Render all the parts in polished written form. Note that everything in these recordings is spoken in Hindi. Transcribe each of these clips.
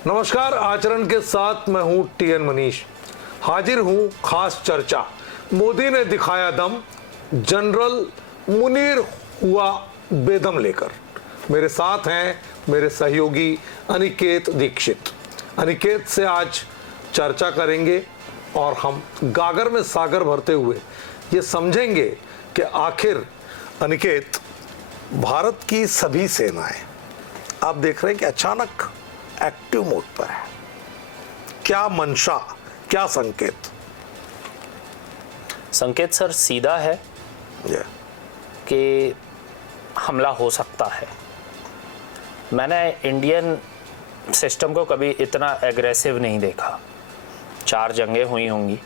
नमस्कार, आचरण के साथ मैं हूं टीएन मनीष। हाजिर हूं खास चर्चा। मोदी ने दिखाया दम, जनरल मुनीर हुआ बेदम लेकर। मेरे साथ हैं मेरे सहयोगी अनिकेत दीक्षित। अनिकेत से आज चर्चा करेंगे और हम गागर में सागर भरते हुए ये समझेंगे कि आखिर अनिकेत, भारत की सभी सेनाएं आप देख रहे हैं कि अचानक एक्टिव मोड पर है। क्या मंशा, क्या संकेत? संकेत सर सीधा है कि हमला हो सकता है। मैंने इंडियन सिस्टम को कभी इतना एग्रेसिव नहीं देखा। 4 जंगें हुई होंगी,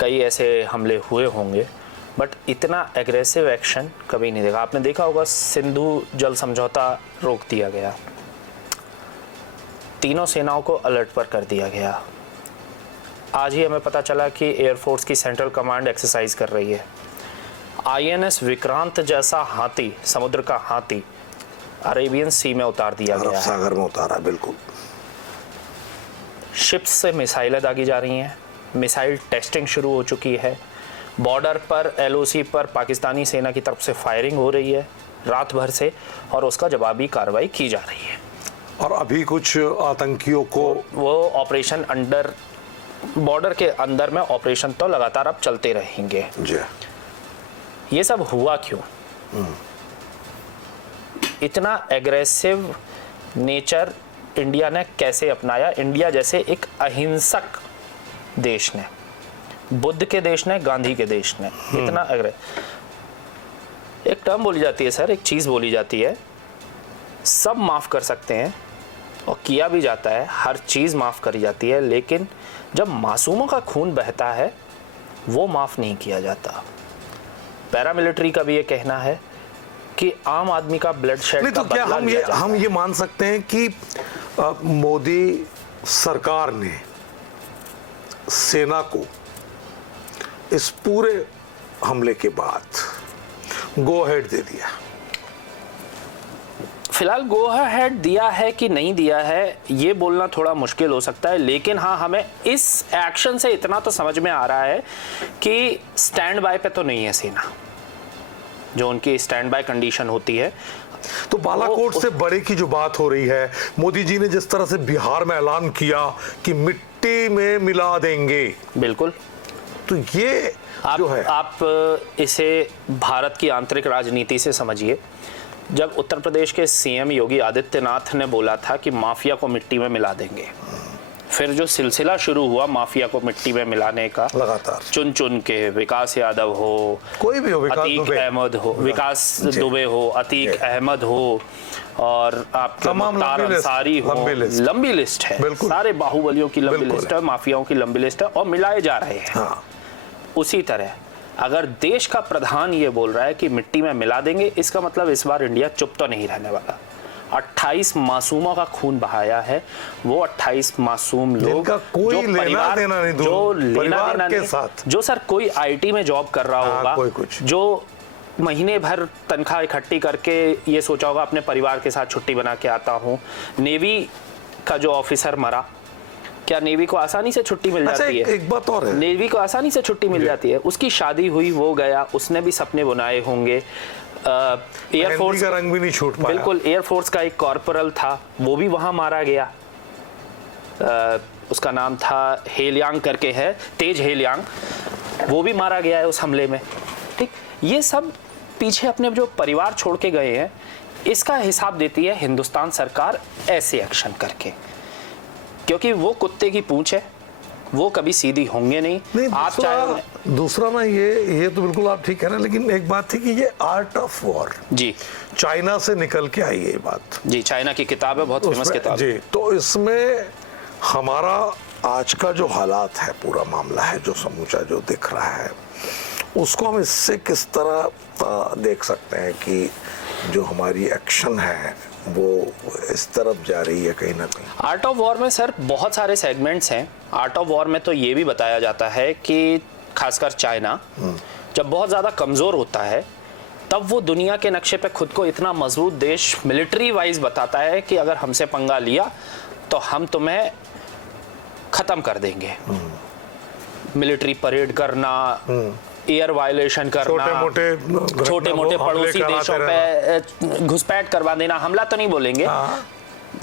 कई ऐसे हमले हुए होंगे, बट इतना एग्रेसिव एक्शन कभी नहीं देखा। आपने देखा होगा सिंधु जल समझौता रोक दिया गया, तीनों सेनाओं को अलर्ट पर कर दिया गया। आज ही हमें पता चला कि एयरफोर्स की सेंट्रल कमांड एक्सरसाइज कर रही है। आईएनएस विक्रांत जैसा हाथी, समुद्र का हाथी, अरेबियन सी में उतार दिया गया है। सागर में उतारा, बिल्कुल। शिप्स से मिसाइलें दागी जा रही हैं, मिसाइल टेस्टिंग शुरू हो चुकी है। बॉर्डर पर एलओसी पर पाकिस्तानी सेना की तरफ से फायरिंग हो रही है रात भर से, और उसका जवाबी कार्रवाई की जा रही है। और अभी कुछ आतंकियों को वो ऑपरेशन अंडर बॉर्डर के अंदर में ऑपरेशन तो लगातार अब चलते रहेंगे। जी। ये सब हुआ क्यों? इतना एग्रेसिव नेचर इंडिया ने कैसे अपनाया? इंडिया जैसे एक अहिंसक देश ने, बुद्ध के देश ने, गांधी के देश ने इतना एक टर्म बोली जाती है सर, एक चीज बोली जाती है, सब माफ कर सकते हैं और किया भी जाता है, हर चीज माफ करी जाती है, लेकिन जब मासूमों का खून बहता है वो माफ नहीं किया जाता। पैरामिलिट्री का भी ये कहना है कि आम आदमी का ब्लड शेड नहीं, तो क्या हम ये मान सकते हैं कि मोदी सरकार ने सेना को इस पूरे हमले के बाद गो अहेड दे दिया? फिलहाल गो अहेड दिया है कि नहीं दिया है ये बोलना थोड़ा मुश्किल हो सकता है, लेकिन हाँ, हमें इस एक्शन से इतना तो समझ में आ रहा है कि स्टैंड बाय पे तो नहीं है सेना, जो उनकी स्टैंड बाय कंडीशन होती है। तो बालाकोट से बड़े की जो बात हो रही है, मोदी जी ने जिस तरह से बिहार में ऐलान किया कि मिट्टी में मिला देंगे, बिल्कुल, तो ये जो है, आप इसे भारत की आंतरिक राजनीति से समझिए। जब उत्तर प्रदेश के सीएम योगी आदित्यनाथ ने बोला था कि माफिया को मिट्टी में मिला देंगे, फिर जो सिलसिला शुरू हुआ माफिया को मिट्टी में मिलाने का, लगातार चुन चुन के, विकास यादव हो, कोई भी हो, अतीक अहमद हो, विकास दुबे हो, अतीक अहमद हो, और आपका मुख्तार अंसारी हो, लंबी लिस्ट है, सारे बाहुबलियों की लंबी लिस्ट है, माफियाओं की लंबी लिस्ट है, और मिलाए जा रहे हैं। हाँ। उसी तरह अगर देश का प्रधान ये बोल रहा है कि मिट्टी में मिला देंगे, इसका मतलब इस बार इंडिया चुप तो नहीं रहने वाला। 28 मासूमों का खून बहाया है, वो 28 मासूम लोग कोई जो परिवार देना नहीं, जो लेना देना के साथ, जो सर कोई आईटी में जॉब कर रहा होगा, जो महीने भर तनख्वाह इकट्ठी करके ये सोचा होगा अपने परिवार के साथ छुट्टी बना के आता हूँ। नेवी का जो ऑफिसर मरा, क्या नेवी को आसानी से छुट्टी मिल जाती है? एक बात और है, नेवी को आसानी से छुट्टी मिल जाती है। उसकी शादी हुई, वो गया, उसने भी सपने बुनाए होंगे। एयरफोर्स का रंग भी नहीं छूट पाया। बिल्कुल, एयरफोर्स का एक कॉर्पोरल था, वो भी वहां मारा गया। उसका नाम था हेलियांग करके है, तेज हेलियांग, वो भी मारा गया है उस हमले में। ठीक, ये सब पीछे अपने जो परिवार छोड़ के गए हैं, इसका हिसाब देती है हिंदुस्तान सरकार ऐसे एक्शन करके, क्योंकि वो कुत्ते की पूंछ है, वो कभी सीधी होंगे नहीं। आप दूसरा ना, ये तो बिल्कुल आप ठीक है ना, लेकिन एक बात थी कि ये आर्ट ऑफ वॉर जी चाइना से निकल के आई है बात। जी, चाइना की किताब है, बहुत फेमस किताब जी। तो इसमें हमारा आज का जो हालात है, पूरा मामला है जो समूचा जो दिख रहा है, उसको हम इससे किस तरह देख सकते हैं कि जो हमारी एक्शन है वो इस तरफ जा रही है कहीं ना कहीं? आर्ट ऑफ वॉर में सर बहुत सारे सेगमेंट्स हैं। आर्ट ऑफ वॉर में तो ये भी बताया जाता है कि खासकर चाइना जब बहुत ज़्यादा कमज़ोर होता है, तब वो दुनिया के नक्शे पे खुद को इतना मजबूत देश मिलिट्री वाइज बताता है कि अगर हमसे पंगा लिया तो हम तुम्हें खत्म कर देंगे। मिलिट्री परेड करना, एयर वायलेशन करना, छोटे मोटे पड़ोसी देशों पे घुसपैठ करवा देना, हमला तो नहीं बोलेंगे।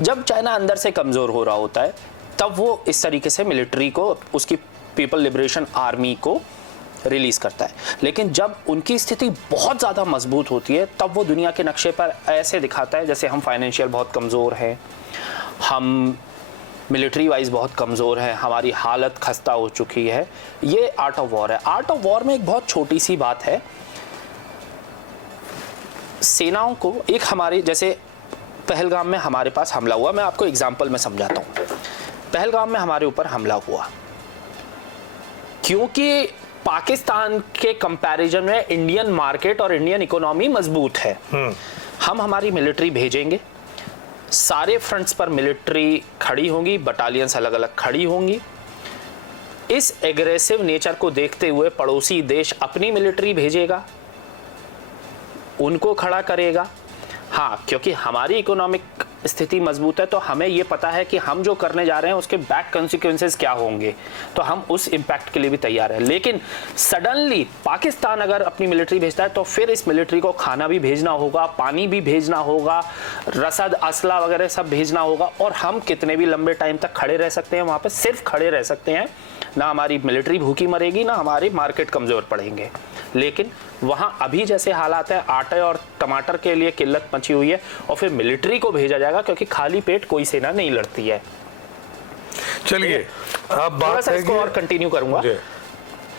जब चाइना अंदर से कमजोर हो रहा होता है तब वो इस तरीके से मिलिट्री को, उसकी पीपल लिबरेशन आर्मी को रिलीज करता है। लेकिन जब उनकी स्थिति बहुत ज़्यादा मजबूत होती है तब वो दुनिया के नक्शे पर ऐसे दिखाता है जैसे हम फाइनेंशियल बहुत कमज़ोर हैं, हम मिलिट्री वाइज बहुत कमज़ोर हैं, हमारी हालत खस्ता हो चुकी है। ये आर्ट ऑफ वॉर है। आर्ट ऑफ वॉर में एक बहुत छोटी सी बात है, सेनाओं को एक, हमारे जैसे पहलगाम में हमारे पास हमला हुआ, मैं आपको एग्जाम्पल में समझाता हूँ। पहलगाम में हमारे ऊपर हमला हुआ क्योंकि पाकिस्तान के कंपैरिजन में इंडियन मार्केट और इंडियन इकोनॉमी मजबूत है। हम हमारी मिलिट्री भेजेंगे, सारे फ्रंट्स पर मिलिट्री खड़ी होंगी, बटालियंस अलग अलग खड़ी होंगी। इस एग्रेसिव नेचर को देखते हुए पड़ोसी देश अपनी मिलिट्री भेजेगा, उनको खड़ा करेगा। हाँ, क्योंकि हमारी इकोनॉमिक स्थिति मजबूत है तो हमें ये पता है कि हम जो करने जा रहे हैं उसके बैक कॉन्सिक्वेंसेस क्या होंगे, तो हम उस इम्पैक्ट के लिए भी तैयार हैं। लेकिन सडनली पाकिस्तान अगर अपनी मिलिट्री भेजता है तो फिर इस मिलिट्री को खाना भी भेजना होगा, पानी भी भेजना होगा, रसद असला वगैरह सब भेजना होगा, और हम कितने भी लंबे टाइम तक खड़े रह सकते हैं वहाँ पर, सिर्फ खड़े रह सकते हैं। ना हमारी मिलिट्री भूखी मरेगी, ना हमारे मार्केट कमज़ोर पड़ेंगे। लेकिन वहाँ अभी जैसे हालात है, आटे और टमाटर के लिए किल्लत मची हुई है, और फिर मिलिट्री को भेजा जाएगा क्योंकि खाली पेट कोई सेना नहीं लड़ती है। चलिए अब बात है इसको और कंटिन्यू करूंगा।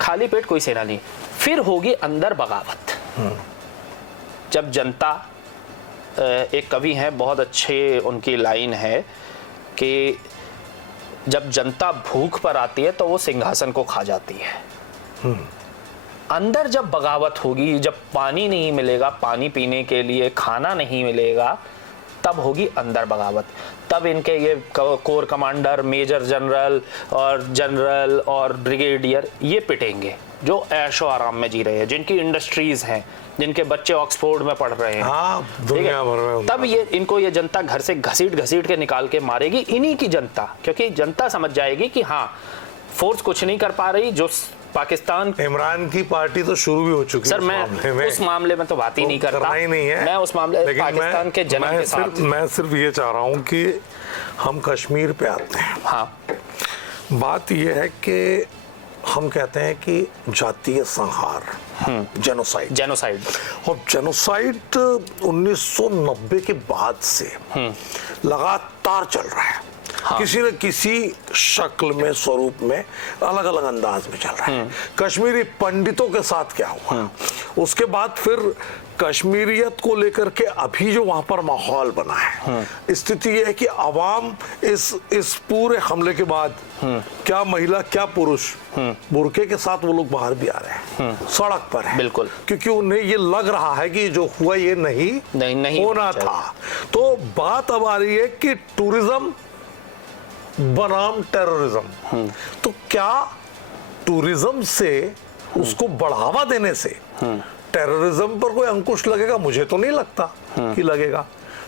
खाली पेट कोई सेना नहीं, फिर होगी अंदर बगावत। जब जनता, एक कवि हैं बहुत अच्छे, उनकी लाइन है कि जब जनता भूख पर आती है तो वो सिंहासन को खा जाती है। अंदर जब बगावत होगी, जब पानी नहीं मिलेगा, पानी पीने के लिए खाना नहीं मिलेगा, तब होगी अंदर बगावत। तब इनके ये कोर कमांडर, मेजर जनरल और ब्रिगेडियर ये पिटेंगे जो ऐशो आराम में जी रहे हैं, जिनकी इंडस्ट्रीज हैं, जिनके बच्चे ऑक्सफोर्ड में पढ़ रहे हैं। हाँ, दुनिया भर में। तब ये इनको ये जनता घर से घसीट के निकाल के मारेगी, इन्हीं की जनता, क्योंकि जनता समझ जाएगी कि हाँ, फोर्स कुछ नहीं कर पा रही। जो पाकिस्तान, इमरान की पार्टी तो शुरू भी हो चुकी है। सर मैं उस मामले में तो बात ही नहीं करता, ही नहीं है। मैं उस मामले पाकिस्तान के जनक के साथ, मैं सिर्फ ये चाह रहा हूँ कि हम कश्मीर पे आते हैं। हाँ, बात ये है कि हम कहते हैं कि जातीय संहार, जेनोसाइड, और जेनोसाइड 1990 के बाद से लगातार चल रहा है। हाँ। किसी न किसी शक्ल में, स्वरूप में, अलग अलग अंदाज में चल रहा है। कश्मीरी पंडितों के साथ क्या हुआ, उसके बाद फिर कश्मीरियत को लेकर के अभी जो वहां पर माहौल बना है, स्थिति यह है कि अवाम इस पूरे हमले के बाद, क्या महिला क्या पुरुष, बुर्के के साथ वो लोग बाहर भी आ रहे हैं, सड़क पर है, बिल्कुल, क्योंकि उन्हें ये लग रहा है कि जो हुआ ये नहीं होना था। तो बात अब आ रही है कि टूरिज्म बनाम टेररिज्म, तो क्या टूरिज्म से, उसको बढ़ावा देने से टेररिज्म पर कोई अंकुश लगेगा? मुझे तो नहीं लगता कि लगेगा।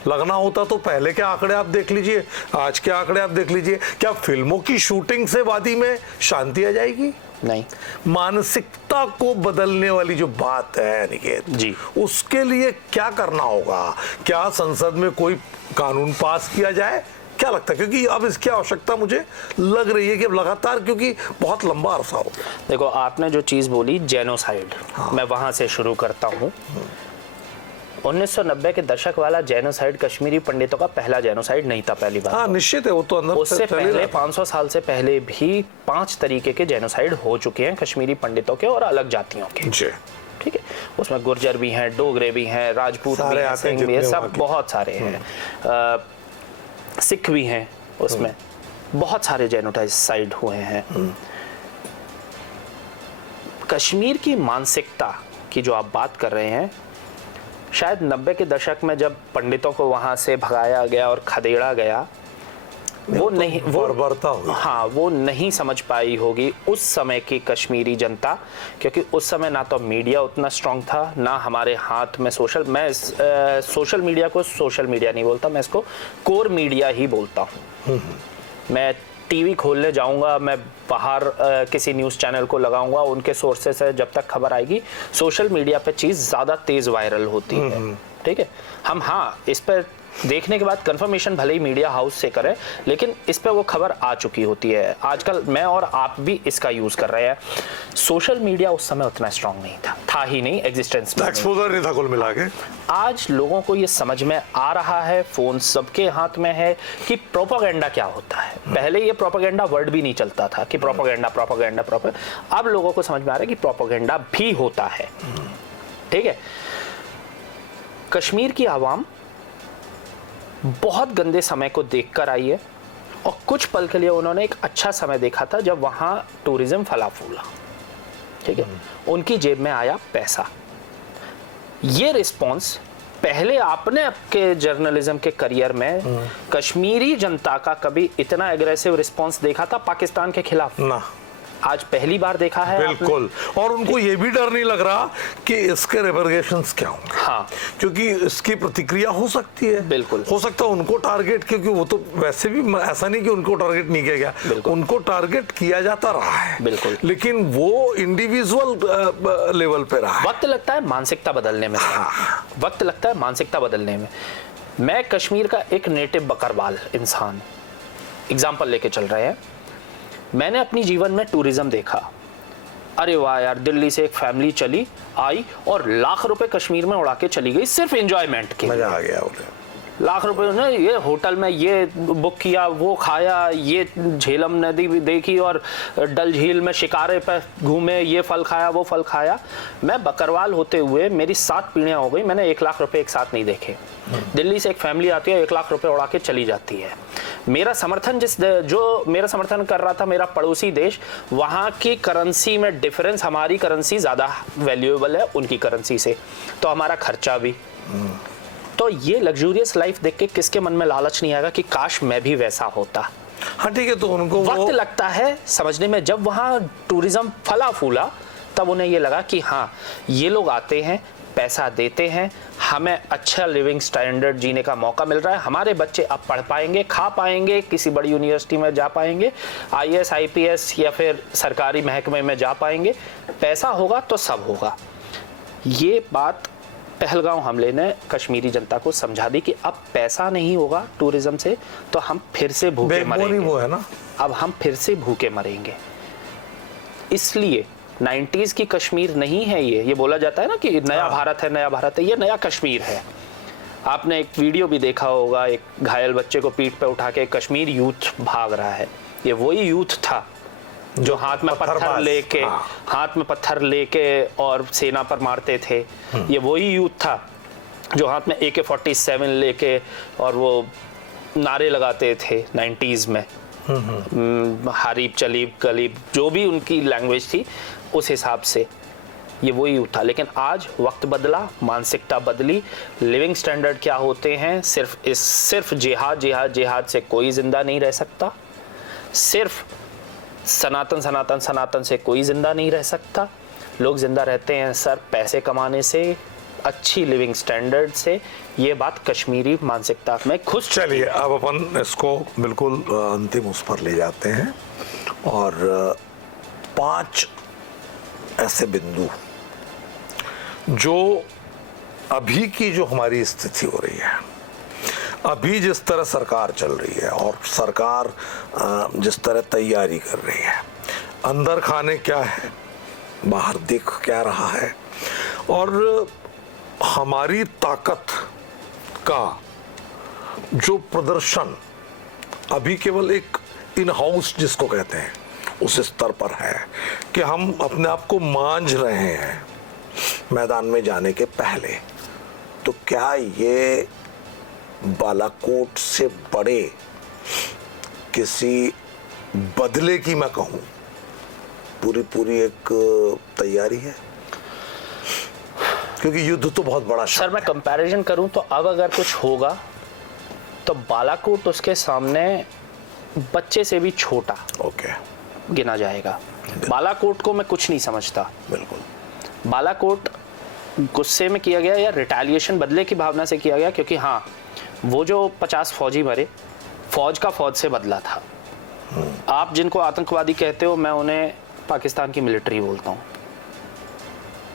लगना होता तो पहले के आंकड़े आप देख लीजिए, आज के आंकड़े आप देख लीजिए। क्या फिल्मों की शूटिंग से वादी में शांति आ जाएगी? नहीं। मानसिकता को बदलने वाली जो बात है निकेत जी, उसके लिए क्या करना होगा? क्या संसद में कोई कानून पास किया जाए? क्या लगता है? क्योंकि अब इसकी आवश्यकता मुझे लग रही है कि अब लगातार, क्योंकि बहुत लंबा अरसा हो गया। देखो, आपने जो चीज बोली जेनोसाइड, मैं वहां से शुरू करता हूं। 1990 के दशक वाला जेनोसाइड कश्मीरी पंडितों का पहला जेनोसाइड नहीं था, पहली बार। हाँ, निश्चित है, वो तो अंदर उससे पहले 500 साल से पहले भी 5 तरीके के जेनोसाइड हो चुके हैं कश्मीरी पंडितों के और अलग जातियों के। ठीक है, उसमें गुर्जर भी हैं, डोगरे भी हैं, राजपूत भी हैं, सिंह भी हैं, सब बहुत सारे हैं, सिख भी हैं, उसमें बहुत सारे जेनोसाइड हुए हैं। कश्मीर की मानसिकता की जो आप बात कर रहे हैं, शायद 90 के दशक में जब पंडितों को वहां से भगाया गया और खदेड़ा गया, वो नहीं, वो बर्बरता हुई। हाँ, वो नहीं समझ पाई होगी उस समय की कश्मीरी जनता, क्योंकि उस समय ना तो मीडिया उतना स्ट्रांग था, ना हमारे हाथ में सोशल मीडिया को सोशल मीडिया नहीं बोलता, मैं इसको कोर मीडिया ही बोलता हूँ। मैं टीवी खोलने जाऊंगा, मैं बाहर किसी न्यूज़ चैनल को लगाऊंगा, उनके सोर्सेस से जब तक खबर आएगी, सोशल मीडिया पे चीज़ ज़्यादा तेज़ वायरल होती है। ठीक है, हम हाँ इस पर देखने के बाद कंफर्मेशन भले ही मीडिया हाउस से करे, लेकिन इस पे वो खबर आ चुकी होती है। आजकल मैं और आप भी इसका यूज़ कर रहे हैं। सोशल मीडिया उस समय उतना स्ट्रांग नहीं था ही नहीं, एग्जिस्टेंस में एक्सपोजर नहीं था कुल मिला के। आज लोगों को ये समझ में आ रहा है, फोन सबके हाथ में है, कि प्रोपेगेंडा क्या होता है। पहले ये प्रोपेगेंडा वर्ड भी नहीं चलता था कि प्रोपेगेंडा। अब लोगों को समझ में आ रहा है कि प्रोपेगेंडा भी होता है। ठीक है, कश्मीर की आवाम बहुत गंदे समय को देखकर आई है, और कुछ पल के लिए उन्होंने एक अच्छा समय देखा था जब वहां टूरिज्म फला फूला। ठीक है, उनकी जेब में आया पैसा। ये रिस्पॉन्स पहले आपने आपके जर्नलिज्म के करियर में कश्मीरी जनता का कभी इतना एग्रेसिव रिस्पॉन्स देखा था पाकिस्तान के खिलाफ? ना, आज पहली बार देखा है बिल्कुल। और उनको ये भी डर नहीं लग रहा कि इसके रेपरकेशंस क्या होंगे। हाँ, क्योंकि इसकी प्रतिक्रिया हो सकती है, बिल्कुल हो सकता है उनको टारगेट, क्योंकि वो तो वैसे भी ऐसा नहीं कि उनको टारगेट नहीं किया गया, उनको टारगेट किया जाता रहा है, बिल्कुल, लेकिन वो इंडिविजुअल लेवल पे रहा है। वक्त लगता है मानसिकता बदलने में, वक्त लगता है मानसिकता बदलने में। मैं कश्मीर का एक नेटिव बकरवाल इंसान एग्जाम्पल लेके चल रहे हैं। मैंने अपनी जीवन में टूरिज्म देखा। अरे वाह यार, दिल्ली से एक फैमिली चली आई और लाख रुपए कश्मीर में उड़ा के चली गई सिर्फ एंजॉयमेंट के। मजा आ गया बोले, लाख रुपए ने ये होटल में ये बुक किया, वो खाया, ये झेलम नदी भी देखी और डल झील में शिकारे पे घूमे, ये फल खाया, वो फल खाया। मैं बकरवाल होते हुए मेरी 7 पीढ़ियां हो गई, मैंने 1 लाख रुपए एक साथ नहीं देखे। दिल्ली से एक फैमिली आती है, 1 लाख रुपए उड़ा के चली जाती है। मेरा समर्थन जो मेरा समर्थन कर रहा था मेरा पड़ोसी देश, वहाँ की करेंसी में डिफरेंस, हमारी करेंसी ज़्यादा वैल्यूएबल है उनकी करेंसी से, तो हमारा खर्चा भी। तो ये लग्जूरियस लाइफ देख के किसके मन में लालच नहीं आएगा कि काश मैं भी वैसा होता। हाँ ठीक है, तो उनको वक्त लगता है समझने में। जब वहाँ टूरिज्म फला फूला तब उन्हें ये लगा कि हाँ, ये लोग आते हैं, पैसा देते हैं, हमें अच्छा लिविंग स्टैंडर्ड जीने का मौका मिल रहा है, हमारे बच्चे अब पढ़ पाएंगे, खा पाएंगे, किसी बड़ी यूनिवर्सिटी में जा पाएंगे, IAS IPS या फिर सरकारी महकमे में जा पाएंगे। पैसा होगा तो सब होगा। ये बात पहलगांव हमले ने कश्मीरी जनता को समझा दी कि अब पैसा नहीं होगा टूरिज्म से तो हम फिर से भूखे मरेंगे। वो है ना, अब हम फिर से भूखे मरेंगे। इसलिए 90s की कश्मीर नहीं है ये बोला जाता है ना कि नया भारत है, नया भारत है, ये नया कश्मीर है। आपने एक वीडियो भी देखा होगा, एक घायल बच्चे को पीठ पे उठा के कश्मीर यूथ भाग रहा है। ये वही यूथ था जो हाथ में पत्थर लेके और सेना पर मारते थे। ये वही यूथ था जो हाथ में AK-47 लेके और वो नारे लगाते थे 90s में, हारीब चलीब कलीब, जो भी उनकी लैंग्वेज थी उस हिसाब से ये वही यूथ था। लेकिन आज वक्त बदला, मानसिकता बदली, लिविंग स्टैंडर्ड क्या होते हैं, सिर्फ जिहाद से कोई जिंदा नहीं रह सकता, सिर्फ सनातन से कोई जिंदा नहीं रह सकता। लोग जिंदा रहते हैं सर पैसे कमाने से, अच्छी लिविंग स्टैंडर्ड से। ये बात कश्मीरी मानसिकता में खुश। चलिए अब अपन इसको बिल्कुल अंतिम उस पर ले जाते हैं और 5 ऐसे बिंदु जो अभी की जो हमारी स्थिति हो रही है, अभी जिस तरह सरकार चल रही है और सरकार जिस तरह तैयारी कर रही है, अंदर खाने क्या है, बाहर दिख क्या रहा है, और हमारी ताकत का जो प्रदर्शन अभी केवल एक इन हाउस जिसको कहते हैं उस स्तर पर है कि हम अपने आप को मांझ रहे हैं मैदान में जाने के पहले, तो क्या ये बालाकोट से बड़े किसी बदले की मैं कहूं पूरी एक तैयारी है? क्योंकि युद्ध तो बहुत बड़ा सर, मैं कंपैरिजन करूं तो अब अगर कुछ होगा तो बालाकोट उसके सामने बच्चे से भी छोटा ओके, गिना जाएगा। बालाकोट को मैं कुछ नहीं समझता। बिल्कुल। बालाकोट गुस्से में किया गया या रिटेलिएशन, बदले की भावना से किया गया, क्योंकि हाँ, वो जो 50 फौजी मरे, फौज का फौज से बदला था। आप जिनको आतंकवादी कहते हो, मैं उन्हें पाकिस्तान की मिलिट्री बोलता हूँ।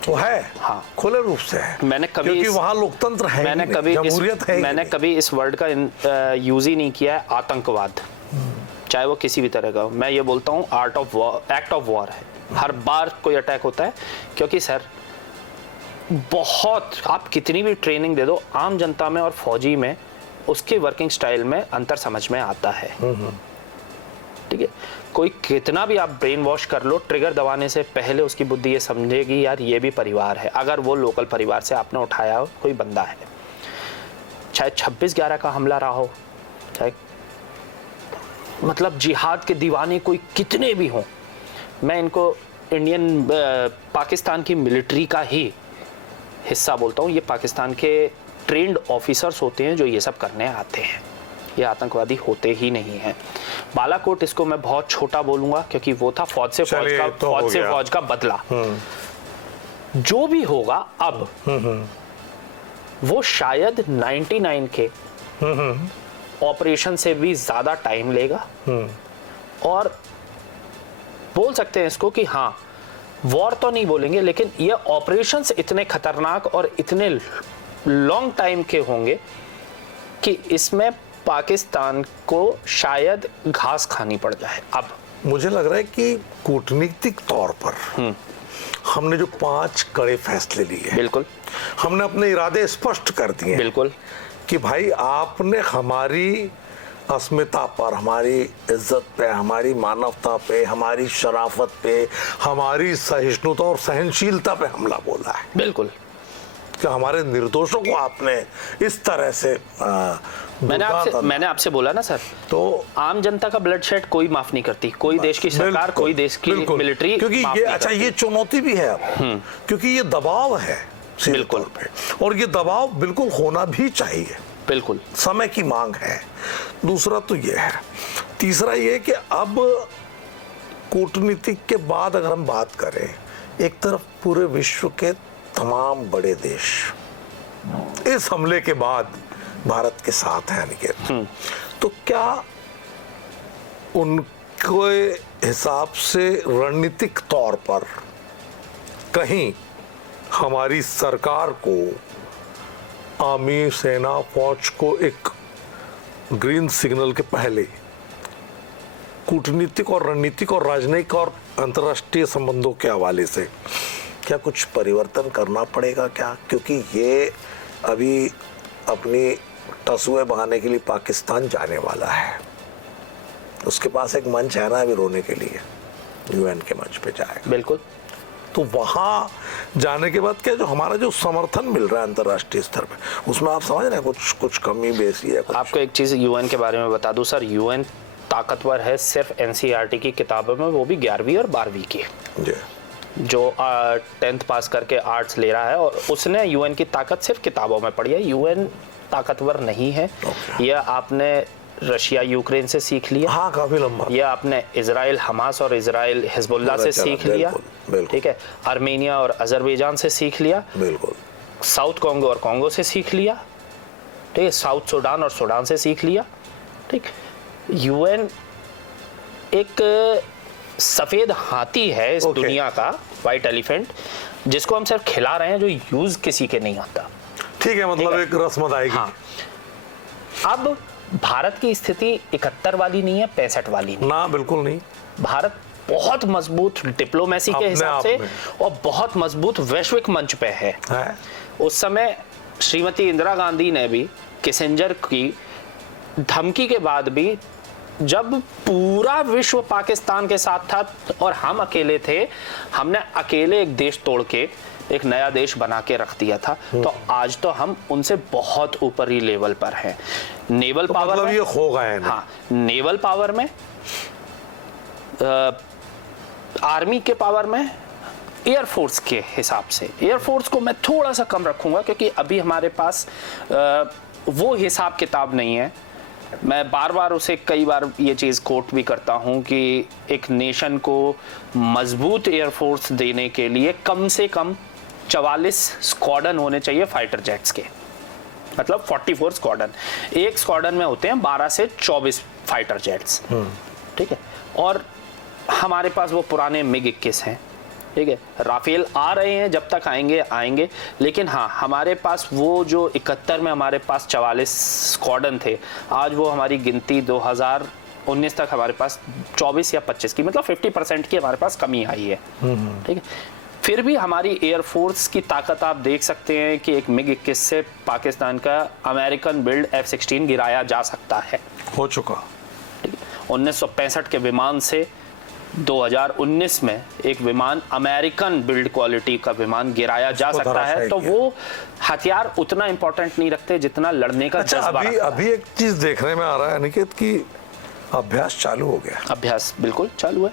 वो है, हाँ, खुले रूप से है। मैंने कभी क्योंकि वहाँ लोकतंत्र है, मैंने कभी इस वर्ड का यूज ही नहीं किया है, आतंकवाद, चाहे वो किसी भी तरह का हो। मैं ये बोलता हूँ art of war, act of war है। हर बार कोई अटैक होता है, क्योंकि सर बहुत, आप कितनी भी ट्रेनिंग दे दो, आम जनता में और फौजी में उसके वर्किंग स्टाइल में अंतर समझ में आता है। ठीक है, कोई कितना भी आप ब्रेन वॉश कर लो, ट्रिगर दबाने से पहले उसकी बुद्धि ये समझेगी यार ये भी परिवार है। अगर वो लोकल परिवार से आपने उठाया हो, कोई बंदा है, चाहे 26/11 का हमला रहा हो, चाहे मतलब जिहाद के दीवाने कोई कितने भी हों, मैं इनको इंडियन पाकिस्तान की मिलिट्री का ही हिस्सा बोलता हूँ। ये पाकिस्तान के ट्रेंड ऑफिसर्स होते हैं जो ये सब करने आते हैं, ये आतंकवादी होते ही नहीं हैं। बालाकोट इसको मैं बहुत छोटा बोलूंगा, क्योंकि वो था फौज से फौज का बदला। जो भी होगा अब, वो शायद 99 के ऑपरेशन से भी ज्यादा टाइम लेगा, और बोल सकते हैं इसको कि हाँ, वॉर तो नहीं बोलेंगे, लेकिन ये ऑपरेशंस इतने खतरनाक और इतने लॉन्ग टाइम के होंगे कि इसमें पाकिस्तान को शायद घास खानी पड़ जाए। अब मुझे लग रहा है कि कूटनीतिक तौर पर हमने जो 5 कड़े फैसले लिए, बिल्कुल, हमने अपने इरादे स्पष्ट कर दिए, बिल्कुल, कि भाई आपने हमारी अस्मिता पर, हमारी इज्जत पे, हमारी मानवता पे, हमारी शराफत पे, हमारी सहिष्णुता और सहनशीलता पे हमला बोला है। बिल्कुल, कि हमारे निर्दोषों को आपने इस तरह से मैंने आपसे बोला ना सर, तो आम जनता का ब्लड शेड कोई माफ नहीं करती, कोई देश की सरकार, कोई देश की मिलिट्री, क्योंकि ये अच्छा, ये चुनौती भी है अब, क्योंकि ये दबाव है बिल्कुल, और ये दबाव बिल्कुल होना भी चाहिए, बिल्कुल, समय की मांग है। दूसरा तो ये है, तीसरा ये कि अब कूटनीतिक के बाद अगर हम बात करें, एक तरफ पूरे विश्व के तमाम बड़े देश इस हमले के बाद भारत के साथ हैं अनिकेत, तो क्या उनके हिसाब से रणनीतिक तौर पर कहीं हमारी सरकार को, आर्मी, सेना, फौज को एक ग्रीन सिग्नल के पहले कूटनीतिक और रणनीतिक और राजनयिक और अंतर्राष्ट्रीय संबंधों के हवाले से क्या कुछ परिवर्तन करना पड़ेगा क्या? क्योंकि ये अभी अपनी टसुए बहाने के लिए पाकिस्तान जाने वाला है, उसके पास एक मंच है ना अभी रोने के लिए, यूएन के मंच पे जाएगा। बिल्कुल, तो वहां जाने के बाद क्या जो हमारा जो समर्थन मिल रहा है अंतर्राष्ट्रीय स्तर पे, उसमें आप समझ रहे हैं कुछ कमी बेसी है? आपको एक चीज यूएन के बारे में बता दूं सर, यूएन ताकतवर है सिर्फ एनसीईआरटी की किताबों में, वो भी 11वीं और 12वीं की, जो 10th पास करके आर्ट्स ले रहा है, और उसने यूएन की ताकत सिर्फ किताबों में पढ़ी है। यूएन ताकतवर नहीं है। यह आपने रशिया यूक्रेन से सीख लिया, हाँ, काफी लंबा। ये आपने इजराइल हमास और इजराइल हिजबुल्ला से सीख लिया, ठीक है, आर्मेनिया और अजरबैजान से सीख लिया, बिल्कुल, साउथ कॉन्गो और कॉन्गो से सीख लिया, ठीक है, साउथ सूडान और सूडान से सीख लिया, ठीक। यूएन एक सफेद हाथी है इस दुनिया का, व्हाइट एलिफेंट, जिसको हम सिर्फ खिला रहे हैं, जो यूज किसी के नहीं आता। ठीक है, मतलब एक रस्म आएगी। हाँ। अब भारत की स्थिति 71 वाली नहीं है, 65 वाली नहीं, ना, बिल्कुल नहीं। भारत बहुत मजबूत डिप्लोमेसी के हिसाब से और बहुत मजबूत वैश्विक मंच पे है। उस समय श्रीमती इंदिरा गांधी ने भी किसिंजर की धमकी के बाद भी, जब पूरा विश्व पाकिस्तान के साथ था और हम अकेले थे, हमने अकेले एक देश तोड़ के एक नया देश बना के रख दिया था। तो आज तो हम उनसे बहुत ऊपरी लेवल पर हैं। नेवल पावर मतलब ये हो गए ना। हाँ, नेवल पावर में, आर्मी के पावर में, एयरफोर्स के हिसाब से, एयरफोर्स को मैं थोड़ा सा कम रखूंगा, क्योंकि अभी हमारे पास वो हिसाब किताब नहीं है मैं बार बार उसे कई बार ये चीज़ कोट भी करता हूं कि एक नेशन को मजबूत एयरफोर्स देने के लिए कम से कम 44 स्क्वाड्रन होने चाहिए फाइटर जेट्स के, मतलब 44 स्क्वाड्रन। एक स्क्वाड्रन में होते हैं 12 से 24 फाइटर जेट्स, ठीक है। और हमारे पास वो पुराने MiG-21 हैं, ठीक है। राफेल आ रहे हैं, जब तक आएंगे, लेकिन हाँ, हमारे पास वो जो 71 में हमारे पास 44 स्क्वाड्रन थे, आज वो हमारी गिनती 2019 तक हमारे पास 24 या 25 की, मतलब 50% की हमारे पास कमी आई है, ठीक है। फिर भी हमारी एयरफोर्स की ताकत आप देख सकते हैं कि एक MiG-21 से पाकिस्तान का अमेरिकन बिल्ड F-16 गिराया जा सकता है, हो चुका। 1965 के विमान से 2019 में एक विमान अमेरिकन बिल्ड क्वालिटी का विमान गिराया जा सकता है। तो वो हथियार उतना इंपॉर्टेंट नहीं रखते जितना लड़ने का जज्बा। अभी एक चीज देखने में आ रहा है अनिकेत कि अभ्यास चालू हो गया। अभ्यास बिल्कुल चालू है।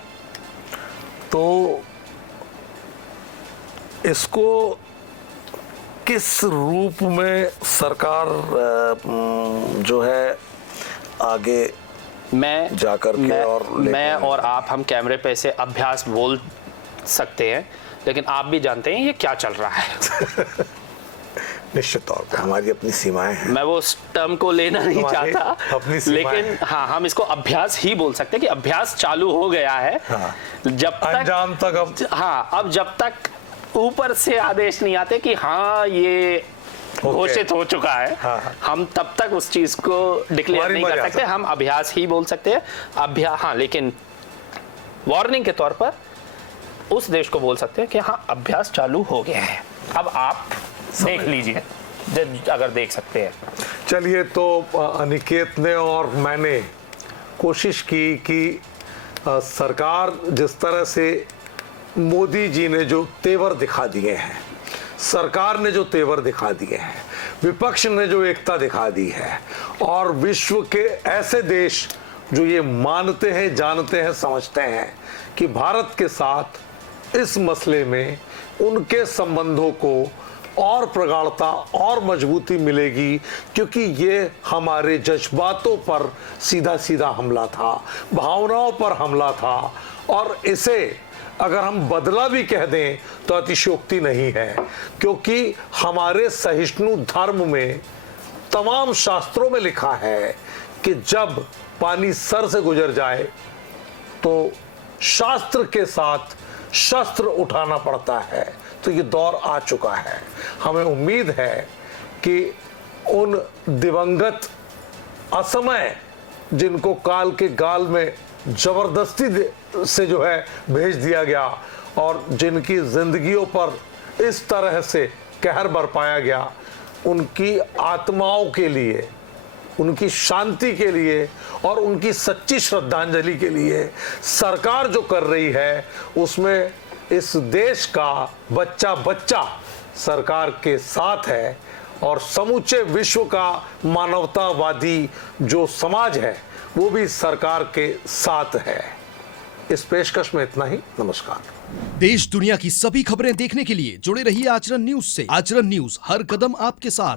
तो इसको किस रूप में सरकार जो है आगे मैं जाकर के मैं और आप, हम कैमरे पे इसे अभ्यास बोल सकते हैं, लेकिन आप भी जानते हैं ये क्या चल रहा है। निश्चित तौर पे हमारी अपनी सीमाएं हैं। मैं वो टर्म को लेना नहीं चाहता, लेकिन हाँ, हम इसको अभ्यास ही बोल सकते हैं कि अभ्यास चालू हो गया है। हाँ, जब तक अंजाम तक अब जब तक ऊपर से आदेश नहीं आते कि हाँ ये घोषित हो चुका है, हाँ, हम तब तक उस चीज को डिक्लेयर नहीं कर सकते। हम अभ्यास ही बोल सकते हैं। हाँ, लेकिन वार्निंग के तौर पर उस देश को बोल सकते हैं कि हाँ, अभ्यास चालू हो गया है। अब आप देख लीजिए, अगर देख सकते हैं। चलिए, तो अनिकेत ने और मैंने कोशिश की कि सरकार जिस तरह से मोदी जी ने जो तेवर दिखा दिए हैं, सरकार ने जो तेवर दिखा दिए हैं, विपक्ष ने जो एकता दिखा दी है, और विश्व के ऐसे देश जो ये मानते हैं, जानते हैं, समझते हैं कि भारत के साथ इस मसले में उनके संबंधों को और प्रगाढ़ता और मजबूती मिलेगी, क्योंकि ये हमारे जज्बातों पर सीधा सीधा हमला था, भावनाओं पर हमला था, और इसे अगर हम बदला भी कह दें तो अतिशयोक्ति नहीं है, क्योंकि हमारे सहिष्णु धर्म में तमाम शास्त्रों में लिखा है कि जब पानी सर से गुजर जाए तो शास्त्र के साथ शस्त्र उठाना पड़ता है। तो ये दौर आ चुका है। हमें उम्मीद है कि उन दिवंगत असमय जिनको काल के गाल में जबरदस्ती से जो है भेज दिया गया, और जिनकी जिंदगियों पर इस तरह से कहर बरपाया गया, उनकी आत्माओं के लिए, उनकी शांति के लिए और उनकी सच्ची श्रद्धांजलि के लिए सरकार जो कर रही है, उसमें इस देश का बच्चा बच्चा सरकार के साथ है, और समूचे विश्व का मानवतावादी जो समाज है वो भी सरकार के साथ है। इस पेशकश में इतना ही। नमस्कार। देश दुनिया की सभी खबरें देखने के लिए जुड़े रहिए आचरण न्यूज से। आचरण न्यूज, हर कदम आपके साथ।